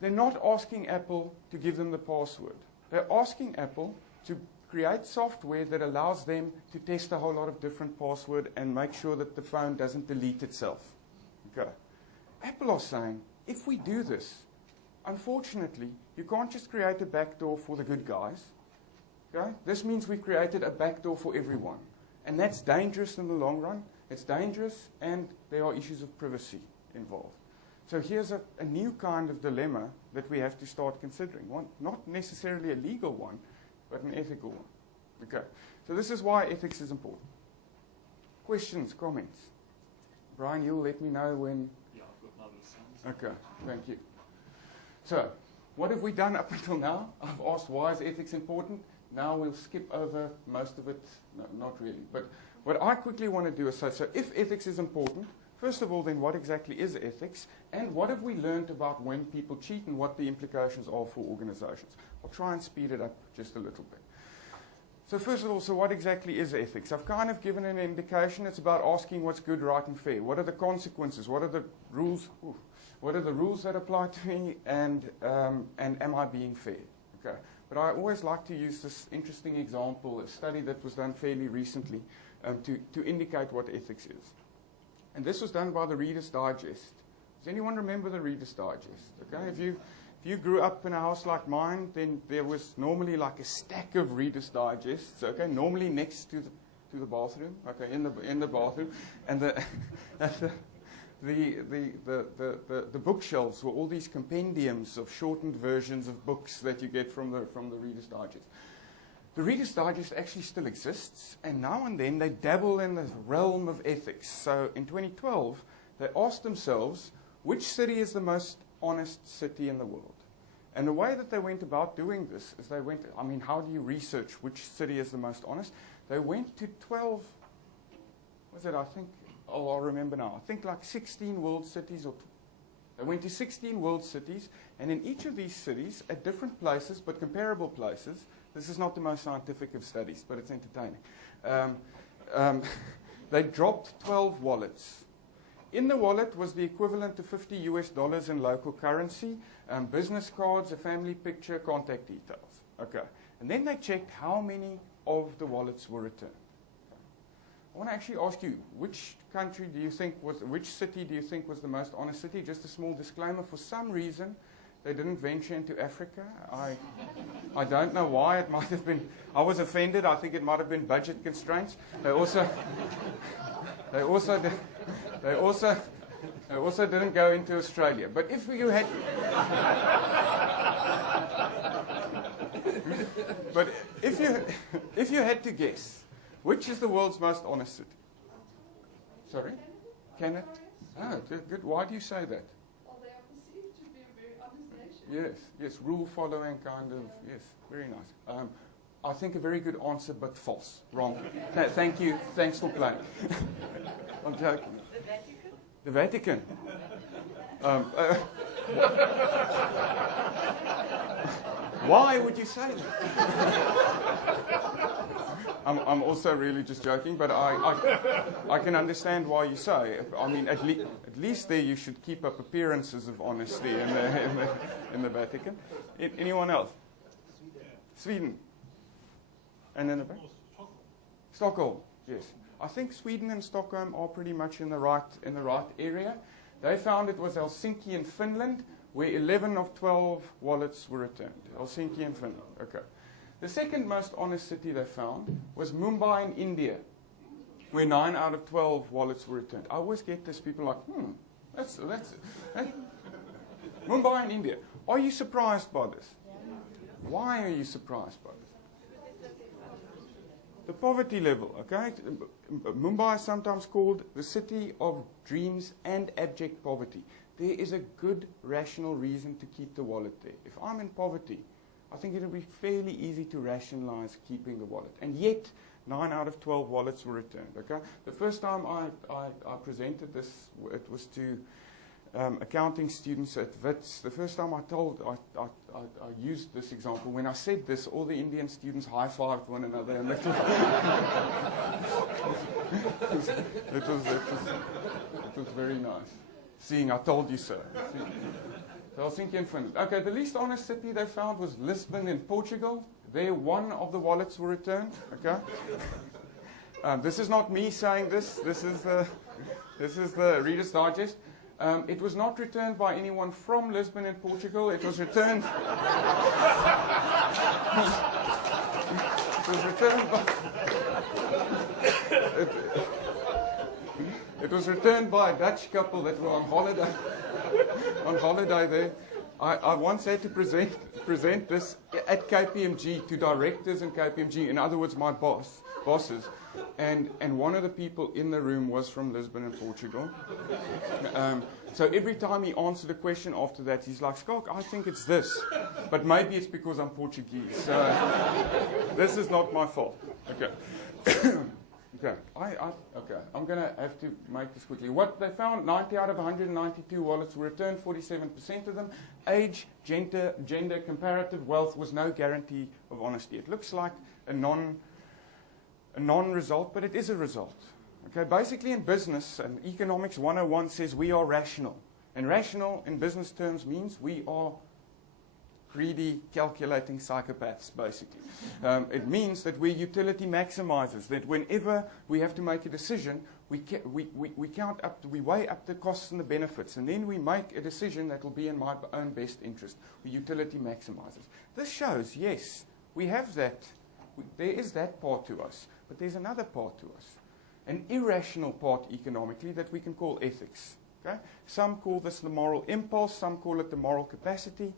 They're not asking Apple to give them the password. They're asking Apple to create software that allows them to test a whole lot of different passwords and make sure that the phone doesn't delete itself. Okay. Apple are saying, if we do this, unfortunately, you can't just create a backdoor for the good guys. Okay? This means we've created a backdoor for everyone. And that's dangerous in the long run. It's dangerous, and there are issues of privacy involved. So here's a new kind of dilemma that we have to start considering. One, not necessarily a legal one, but an ethical one. Okay. So this is why ethics is important. Questions, comments? Brian, you'll let me know when... Yeah, I've got another sense. Okay, thank you. So, what have we done up until now? I've asked why is ethics important. Now we'll skip over most of it. No, not really. But what I quickly want to do is say, so if ethics is important, first of all, then what exactly is ethics? And what have we learned about when people cheat and what the implications are for organizations? I'll try and speed it up just a little bit. So first of all, so what exactly is ethics? I've kind of given an indication. It's about asking what's good, right, and fair. What are the consequences? What are the rules? What are the rules that apply to me? And am I being fair? Okay. But I always like to use this interesting example, a study that was done fairly recently, to indicate what ethics is. And this was done by the Reader's Digest. Does anyone remember the Reader's Digest? Okay. If you grew up in a house like mine, then there was normally like a stack of Reader's Digests, okay, normally next to the bathroom, okay, in the bathroom, and the bookshelves were all these compendiums of shortened versions of books that you get from the Reader's Digest. The Reader's Digest actually still exists, and now and then they dabble in the realm of ethics. So in 2012, they asked themselves, which city is the most honest city in the world? And the way that they went about doing this is how do you research which city is the most honest? They went to 12, I'll remember now, I think like 16 world cities, they went to 16 world cities, and in each of these cities, at different places, but comparable places, this is not the most scientific of studies, but it's entertaining, they dropped 12 wallets. In the wallet was the equivalent to $50 in local currency, business cards, a family picture, contact details. Okay. And then they checked how many of the wallets were returned. I want to actually ask you, which city do you think was the most honest city? Just a small disclaimer, for some reason, they didn't venture into Africa. I don't know why. It might have been, I was offended. I think it might have been budget constraints. They also I also didn't go into Australia. But if you had... But if you had to guess, which is the world's most honest city? Sorry? Canada? Oh, good. Why do you say that? Well, they are perceived to be a very honest nation. Yes, rule following kind of, yes, very nice. I think a very good answer, but false. Wrong. Thank you. Thanks for playing. I'm joking. The Vatican? Why would you say that? I'm also really just joking, but I can understand why you say. I mean, at least there you should keep up appearances of honesty in the Vatican. Anyone else? Sweden. And then the back? Stockholm. Yes. I think Sweden and Stockholm are pretty much in the right area. They found it was Helsinki in Finland, where 11 of 12 wallets were returned. Helsinki in Finland. Okay. The second most honest city they found was Mumbai in India, where 9 out of 12 wallets were returned. I always get this, people like, that's Mumbai in India. Are you surprised by this? Why are you surprised by this? The poverty level, okay? Mumbai is sometimes called the city of dreams and abject poverty. There is a good rational reason to keep the wallet there. If I'm in poverty, I think it will be fairly easy to rationalize keeping the wallet. And yet, 9 out of 12 wallets were returned, okay? The first time I presented this, it was to accounting students at WITS. The first time I used this example, when I said this, all the Indian students high-fived one another. And it was very nice. Seeing, I told you so. Helsinki in Finland. Okay, the least honest city they found was Lisbon in Portugal. There, 1 of the wallets were returned. Okay. This is not me saying this. This is the Reader's Digest. It was not returned by anyone from Lisbon in Portugal. It was returned. It was returned by a Dutch couple that were on holiday there. I once had to present this at KPMG to directors in KPMG. In other words, my bosses. And one of the people in the room was from Lisbon in Portugal. So every time he answered a question after that, he's like, Schalk, I think it's this. But maybe it's because I'm Portuguese. So this is not my fault. Okay. Okay. Okay. I'm going to have to make this quickly. What they found, 90 out of 192 wallets were returned, 47% of them. Age, gender, comparative wealth was no guarantee of honesty. It looks like a non-result, but it is a result. Okay, basically in business, and Economics 101 says we are rational. And rational in business terms means we are greedy, calculating psychopaths, basically. It means that we're utility maximizers, that whenever we have to make a decision, we weigh up the costs and the benefits, and then we make a decision that will be in my own best interest. We're utility maximizers. This shows, yes, we have that. There is that part to us. But there's another part to us, an irrational part economically that we can call ethics. Okay? Some call this the moral impulse, some call it the moral capacity.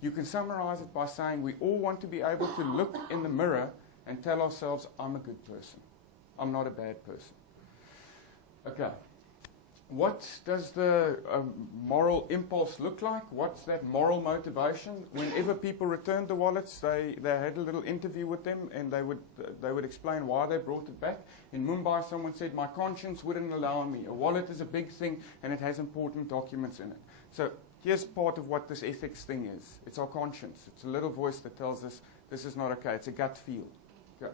You can summarize it by saying we all want to be able to look in the mirror and tell ourselves, I'm a good person. I'm not a bad person. Okay. What does the moral impulse look like? What's that moral motivation? Whenever people returned the wallets, they had a little interview with them, and they would explain why they brought it back. In Mumbai, someone said, my conscience wouldn't allow me. A wallet is a big thing, and it has important documents in it. So here's part of what this ethics thing is. It's our conscience. It's a little voice that tells us this is not okay. It's a gut feel. Okay.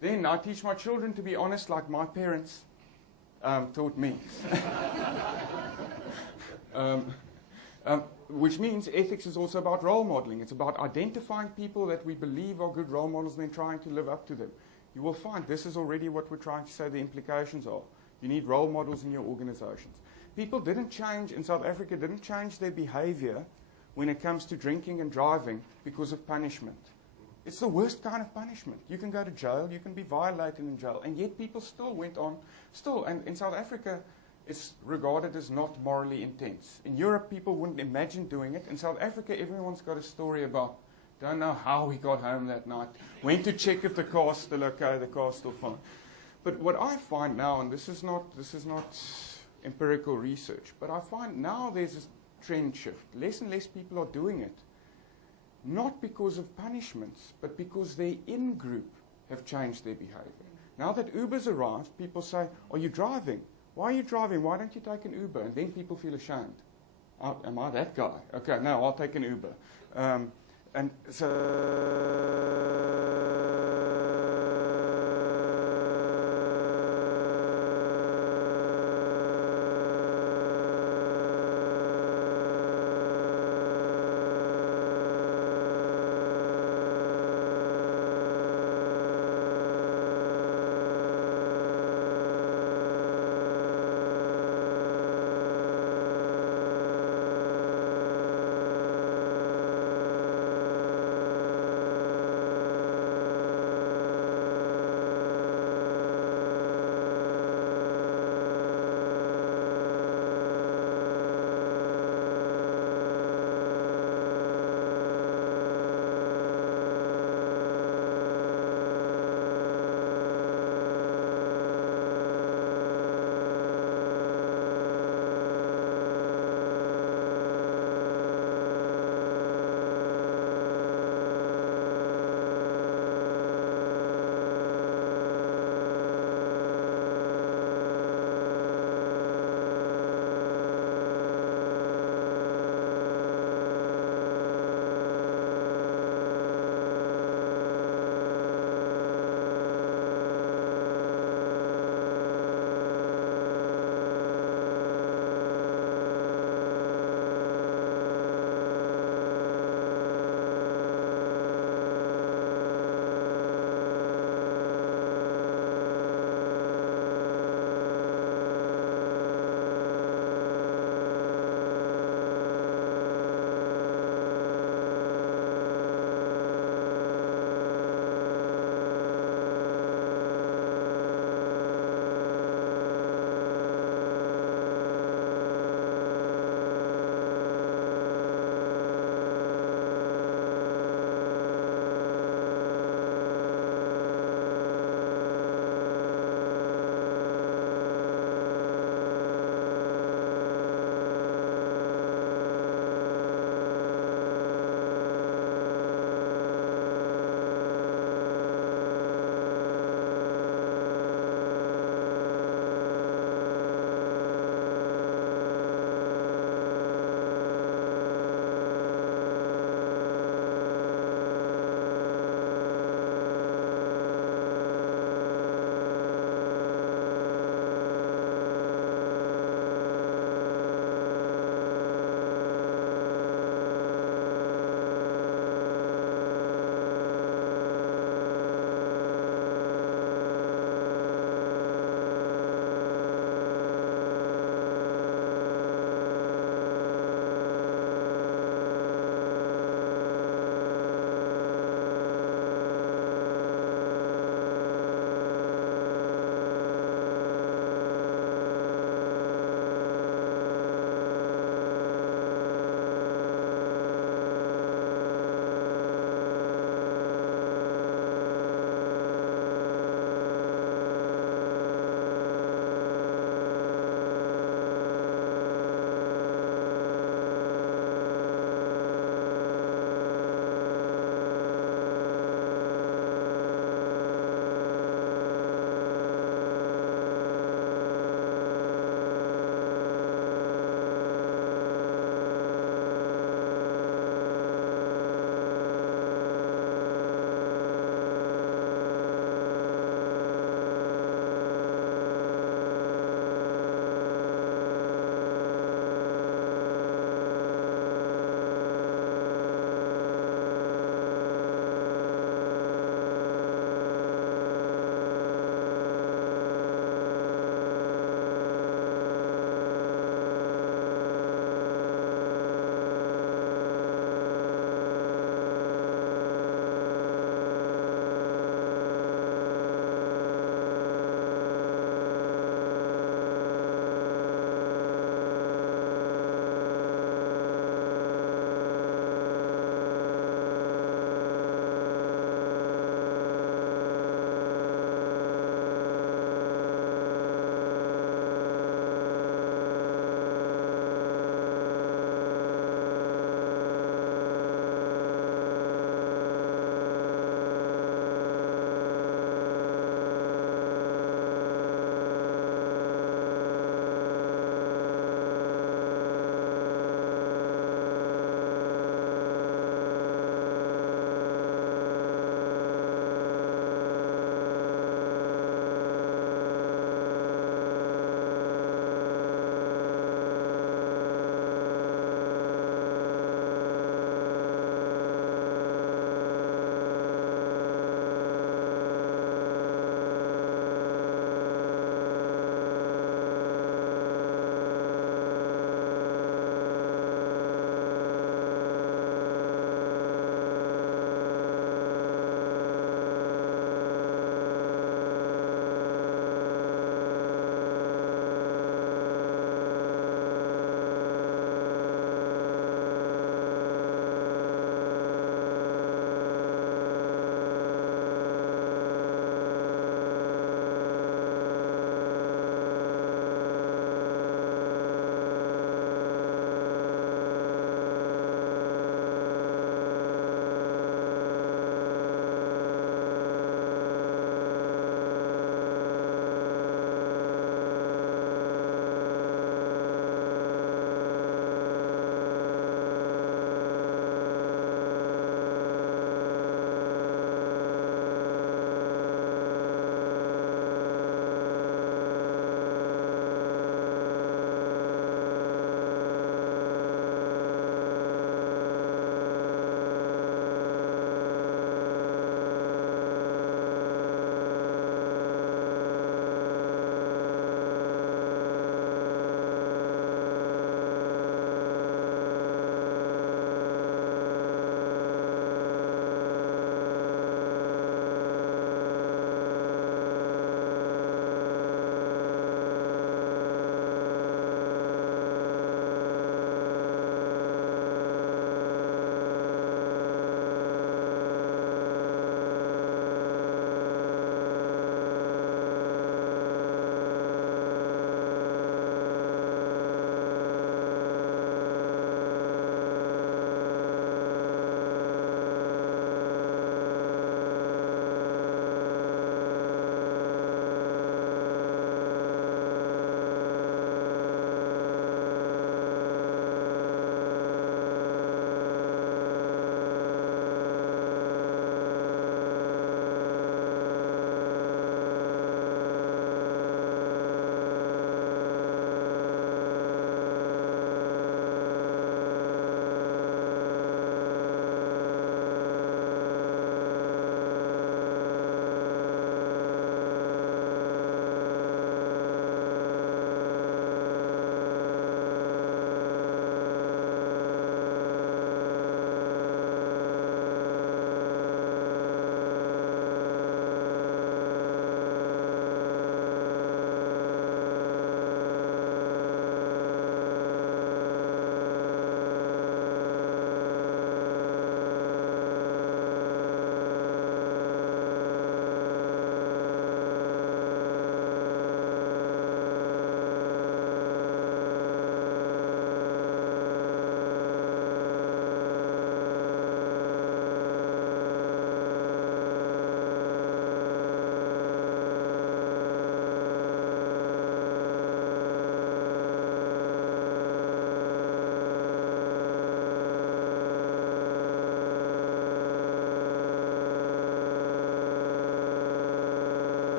Then I teach my children to be honest like my parents taught me. Which means ethics is also about role modeling. It's about identifying people that we believe are good role models and then trying to live up to them. You will find this is already what we're trying to say the implications are. You need role models in your organizations. People didn't change, in South Africa, didn't change their behavior when it comes to drinking and driving because of punishment. It's the worst kind of punishment. You can go to jail, you can be violated in jail, and yet people still went on. And in South Africa, is regarded as not morally intense. In Europe, people wouldn't imagine doing it. In South Africa, everyone's got a story about, don't know how we got home that night, went to check if the car's still okay, the car's still fine. But what I find now, and this is not empirical research, but I find now there's a trend shift. Less and less people are doing it. Not because of punishments, but because their in-group have changed their behavior. Now that Uber's arrived, people say, are you driving? Why are you driving? Why don't you take an Uber? And then people feel ashamed. Oh, am I that guy? Okay, no, I'll take an Uber. And so